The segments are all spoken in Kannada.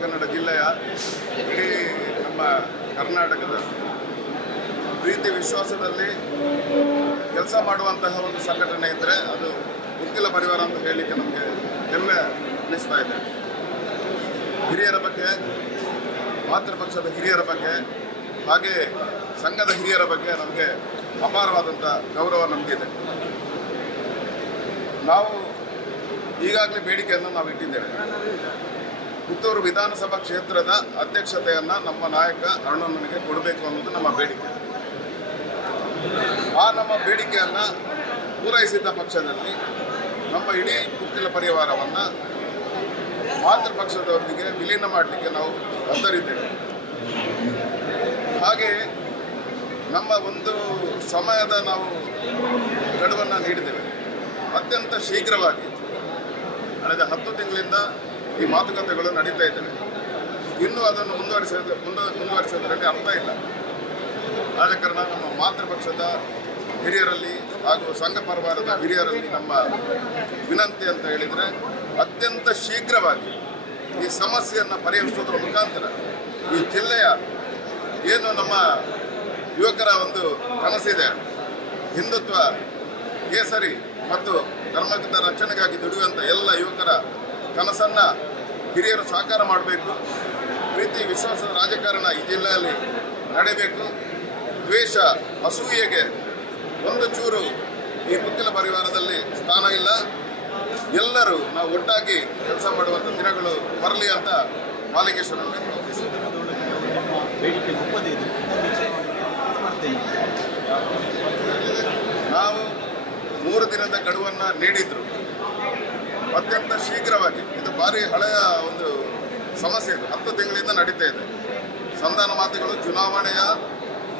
ಕನ್ನಡ ಜಿಲ್ಲೆಯ ಇಡೀ ನಮ್ಮ ಕರ್ನಾಟಕದ ಪ್ರೀತಿ ವಿಶ್ವಾಸದಲ್ಲಿ ಕೆಲಸ ಮಾಡುವಂತಹ ಒಂದು ಸಂಘಟನೆ ಇದ್ದರೆ ಅದು ಉಕ್ಕಿಲ ಪರಿವಾರ ಅಂತ ಹೇಳಲಿಕ್ಕೆ ನಮಗೆ ಹೆಮ್ಮೆ ಅನ್ನಿಸ್ತಾ ಇದೆ. ಹಿರಿಯರ ಬಗ್ಗೆ ಮಾತೃಪಕ್ಷದ ಹಿರಿಯರ ಬಗ್ಗೆ, ಹಾಗೆ ಸಂಘದ ಹಿರಿಯರ ಬಗ್ಗೆ ನಮಗೆ ಅಪಾರವಾದಂಥ ಗೌರವ ನಮಗಿದೆ. ನಾವು ಈಗಾಗಲೇ ಬೇಡಿಕೆಯನ್ನು ನಾವು ಇಟ್ಟಿದ್ದೇವೆ. ಪುತ್ತೂರು ವಿಧಾನಸಭಾ ಕ್ಷೇತ್ರದ ಅಧ್ಯಕ್ಷತೆಯನ್ನು ನಮ್ಮ ನಾಯಕ ಅರುಣನಿಗೆ ಕೊಡಬೇಕು ಅನ್ನೋದು ನಮ್ಮ ಬೇಡಿಕೆ. ಆ ನಮ್ಮ ಬೇಡಿಕೆಯನ್ನು ಪೂರೈಸಿದ್ದ ಪಕ್ಷದಲ್ಲಿ ನಮ್ಮ ಇಡೀ ಕುಕ್ಕಿಲ ಪರಿವಾರವನ್ನು ಮಾತೃ ಪಕ್ಷದೊಂದಿಗೆ ವಿಲೀನ ಮಾಡಲಿಕ್ಕೆ ನಾವು ಬದ್ಧರಿದ್ದೇವೆ. ಹಾಗೆ ನಮ್ಮ ಒಂದು ಸಮಯದ ನಾವು ಗಡುವನ್ನು ನೀಡಿದ್ದೇವೆ. ಅತ್ಯಂತ ಶೀಘ್ರವಾಗಿ, ಕಳೆದ ಹತ್ತು ತಿಂಗಳಿಂದ ಈ ಮಾತುಕತೆಗಳು ನಡೀತಾ ಇದ್ದಾವೆ ಇನ್ನೂ ಅದನ್ನು ಮುಂದುವರಿಸೋದು ಮುಂದೆ ಮುಂದುವರಿಸೋದರಲ್ಲಿ ಅರ್ಥ ಇಲ್ಲ. ಆದ ಕಾರಣ ನಮ್ಮ ಮಾತೃಪಕ್ಷದ ಹಿರಿಯರಲ್ಲಿ ಹಾಗೂ ಸಂಘ ಪರಿವಾರದ ಹಿರಿಯರಲ್ಲಿ ನಮ್ಮ ವಿನಂತಿ ಅಂತ ಹೇಳಿದರೆ ಅತ್ಯಂತ ಶೀಘ್ರವಾಗಿ ಈ ಸಮಸ್ಯೆಯನ್ನು ಪರಿಹರಿಸೋದ್ರ ಮುಖಾಂತರ ಈ ಜಿಲ್ಲೆಯ ಏನು ನಮ್ಮ ಯುವಕರ ಒಂದು ಕನಸಿದೆ, ಹಿಂದುತ್ವ, ಕೇಸರಿ ಮತ್ತು ಧರ್ಮದ ರಕ್ಷಣೆಗಾಗಿ ದುಡಿಯುವಂಥ ಎಲ್ಲ ಯುವಕರ ಕನಸನ್ನು ಹಿರಿಯರು ಸಾಕಾರ ಮಾಡಬೇಕು. ಪ್ರೀತಿ, ವಿಶ್ವಾಸದ ರಾಜಕಾರಣ ಈ ಜಿಲ್ಲೆಯಲ್ಲಿ ನಡೆಯಬೇಕು ದ್ವೇಷ, ಅಸೂಯೆಗೆ ಒಂದು ಚೂರು ಈ ಮುತ್ತಿನ ಪರಿವಾರದಲ್ಲಿ ಸ್ಥಾನ ಇಲ್ಲ. ಎಲ್ಲರೂ ನಾವು ಒಟ್ಟಾಗಿ ಕೆಲಸ ಮಾಡುವಂಥ ದಿನಗಳು ಬರಲಿ ಅಂತ ಮಾಲಿಕೇಶ್ವರ ನಾವು ಮೂರು ದಿನದ ಗಡುವನ್ನು ನೀಡಿದ್ರು. ಅತ್ಯಂತ ಶೀಘ್ರವಾಗಿ. ಇದು ಭಾರಿ ಹಳೆಯ ಒಂದು ಸಮಸ್ಯೆ ಇದು. ಹತ್ತು ತಿಂಗಳಿಂದ ನಡೀತಾ ಇದೆ. ಸಂಧಾನ ಮಾತುಗಳು ಚುನಾವಣೆಯ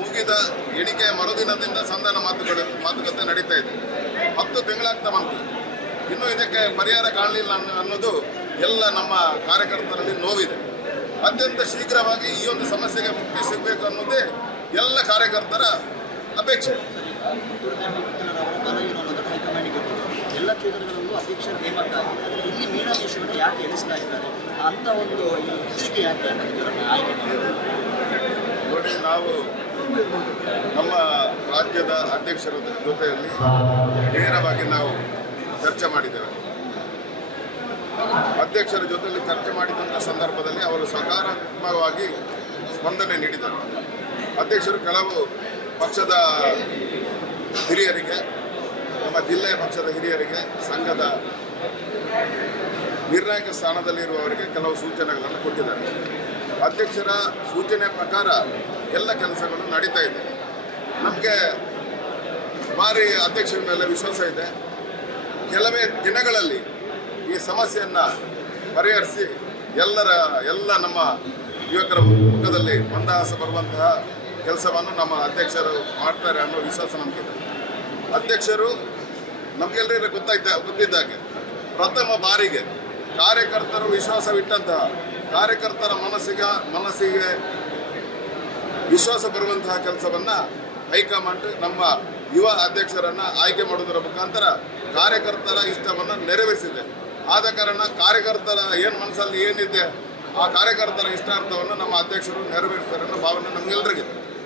ಮುಗಿದ ಎಣಿಕೆ ಮರುದಿನದಿಂದ ಸಂಧಾನ ಮಾತುಗಳು, ಮಾತುಕತೆ ನಡೀತಾ ಇದೆ. ಹತ್ತು ತಿಂಗಳಾಗ್ತಾ ಬಂತು. ಇನ್ನೂ ಇದಕ್ಕೆ ಪರಿಹಾರ ಕಾಣಲಿಲ್ಲ ಅನ್ನೋ, ಅನ್ನೋದು ಎಲ್ಲ ನಮ್ಮ ಕಾರ್ಯಕರ್ತರಲ್ಲಿ ನೋವಿದೆ. ಅತ್ಯಂತ ಶೀಘ್ರವಾಗಿ ಈ ಒಂದು ಸಮಸ್ಯೆಗೆ ಮುಕ್ತಿ ಸಿಗಬೇಕು ಅನ್ನೋದೇ ಎಲ್ಲ ಕಾರ್ಯಕರ್ತರ ಅಪೇಕ್ಷೆ. ಕ್ಷೇತ್ರಗಳಲ್ಲೂ ಅಧ್ಯಕ್ಷರ ನೇಮಕ ಆಗಿದೆ. ಇಲ್ಲಿ ಮೀನಾದೇಶವನ್ನು ಯಾಕೆ ಎಣಿಸ್ತಾ ಇದ್ದಾರೆ? ಅಂತ ಒಂದು ಹೆದರಿಕೆ ಯಾಕೆ ನೋಡಿ, ನಾವು ನಮ್ಮ ರಾಜ್ಯದ ಅಧ್ಯಕ್ಷರ ಜೊತೆಯಲ್ಲಿ ನೇರವಾಗಿ ನಾವು ಚರ್ಚೆ ಮಾಡಿದ್ದೇವೆ. ಅಧ್ಯಕ್ಷರ ಜೊತೆಯಲ್ಲಿ ಚರ್ಚೆ ಮಾಡಿದಂಥ ಸಂದರ್ಭದಲ್ಲಿ ಅವರು ಸಕಾರಾತ್ಮಕವಾಗಿ ಸ್ಪಂದನೆ ನೀಡಿದರು. ಅಧ್ಯಕ್ಷರು ಕೆಲವು ಪಕ್ಷದ ಹಿರಿಯರಿಗೆ ನಮ್ಮ ಜಿಲ್ಲೆ ಪಕ್ಷದ ಹಿರಿಯರಿಗೆ, ಸಂಘದ ನಿರ್ಣಾಯಕ ಸ್ಥಾನದಲ್ಲಿರುವವರಿಗೆ ಕೆಲವು ಸೂಚನೆಗಳನ್ನು ಕೊಟ್ಟಿದ್ದಾರೆ. ಅಧ್ಯಕ್ಷರ ಸೂಚನೆ ಪ್ರಕಾರ ಎಲ್ಲ ಕೆಲಸಗಳು ನಡೀತಾ ಇದೆ. ನಮಗೆ ಭಾರಿ ಅಧ್ಯಕ್ಷರ ಮೇಲೆ ವಿಶ್ವಾಸ ಇದೆ. ಕೆಲವೇ ದಿನಗಳಲ್ಲಿ ಈ ಸಮಸ್ಯೆಯನ್ನು ಪರಿಹರಿಸಿ ಎಲ್ಲರ, ಎಲ್ಲ ನಮ್ಮ ಯುವಕರ ಮುಖದಲ್ಲಿ ಮಂದಹಾಸ ಬರುವಂತಹ ಕೆಲಸವನ್ನು ನಮ್ಮ ಅಧ್ಯಕ್ಷರು ಮಾಡ್ತಾರೆ ಅನ್ನೋ ವಿಶ್ವಾಸ ನಮಗಿದೆ. ಅಧ್ಯಕ್ಷರು ನಮಗೆಲ್ಲರಿಗೂ ಗೊತ್ತಾಯ್ತ ಗೊತ್ತಿದ್ದಾಗೆ. ಪ್ರಥಮ ಬಾರಿಗೆ ಕಾರ್ಯಕರ್ತರು ವಿಶ್ವಾಸವಿಟ್ಟಂತಹ ಕಾರ್ಯಕರ್ತರ ಮನಸ್ಸಿಗೆ ಮನಸ್ಸಿಗೆ ವಿಶ್ವಾಸ ಬರುವಂತಹ ಕೆಲಸವನ್ನು ಹೈಕಮಾಂಡ್ ನಮ್ಮ ಯುವ ಅಧ್ಯಕ್ಷರನ್ನು ಆಯ್ಕೆ ಮಾಡುವುದರ ಮುಖಾಂತರ ಕಾರ್ಯಕರ್ತರ ಇಷ್ಟವನ್ನು ನೆರವೇರಿಸಿದೆ. ಆದ ಕಾರಣ ಕಾರ್ಯಕರ್ತರ ಏನು ಮನಸ್ಸಲ್ಲಿ ಏನಿದೆ, ಆ ಕಾರ್ಯಕರ್ತರ ಇಷ್ಟಾರ್ಥವನ್ನು ನಮ್ಮ ಅಧ್ಯಕ್ಷರು ನೆರವೇರಿಸ್ತಾರೆ ಅನ್ನೋ ಭಾವನೆ ನಮಗೆಲ್ಲರಿಗಿದೆ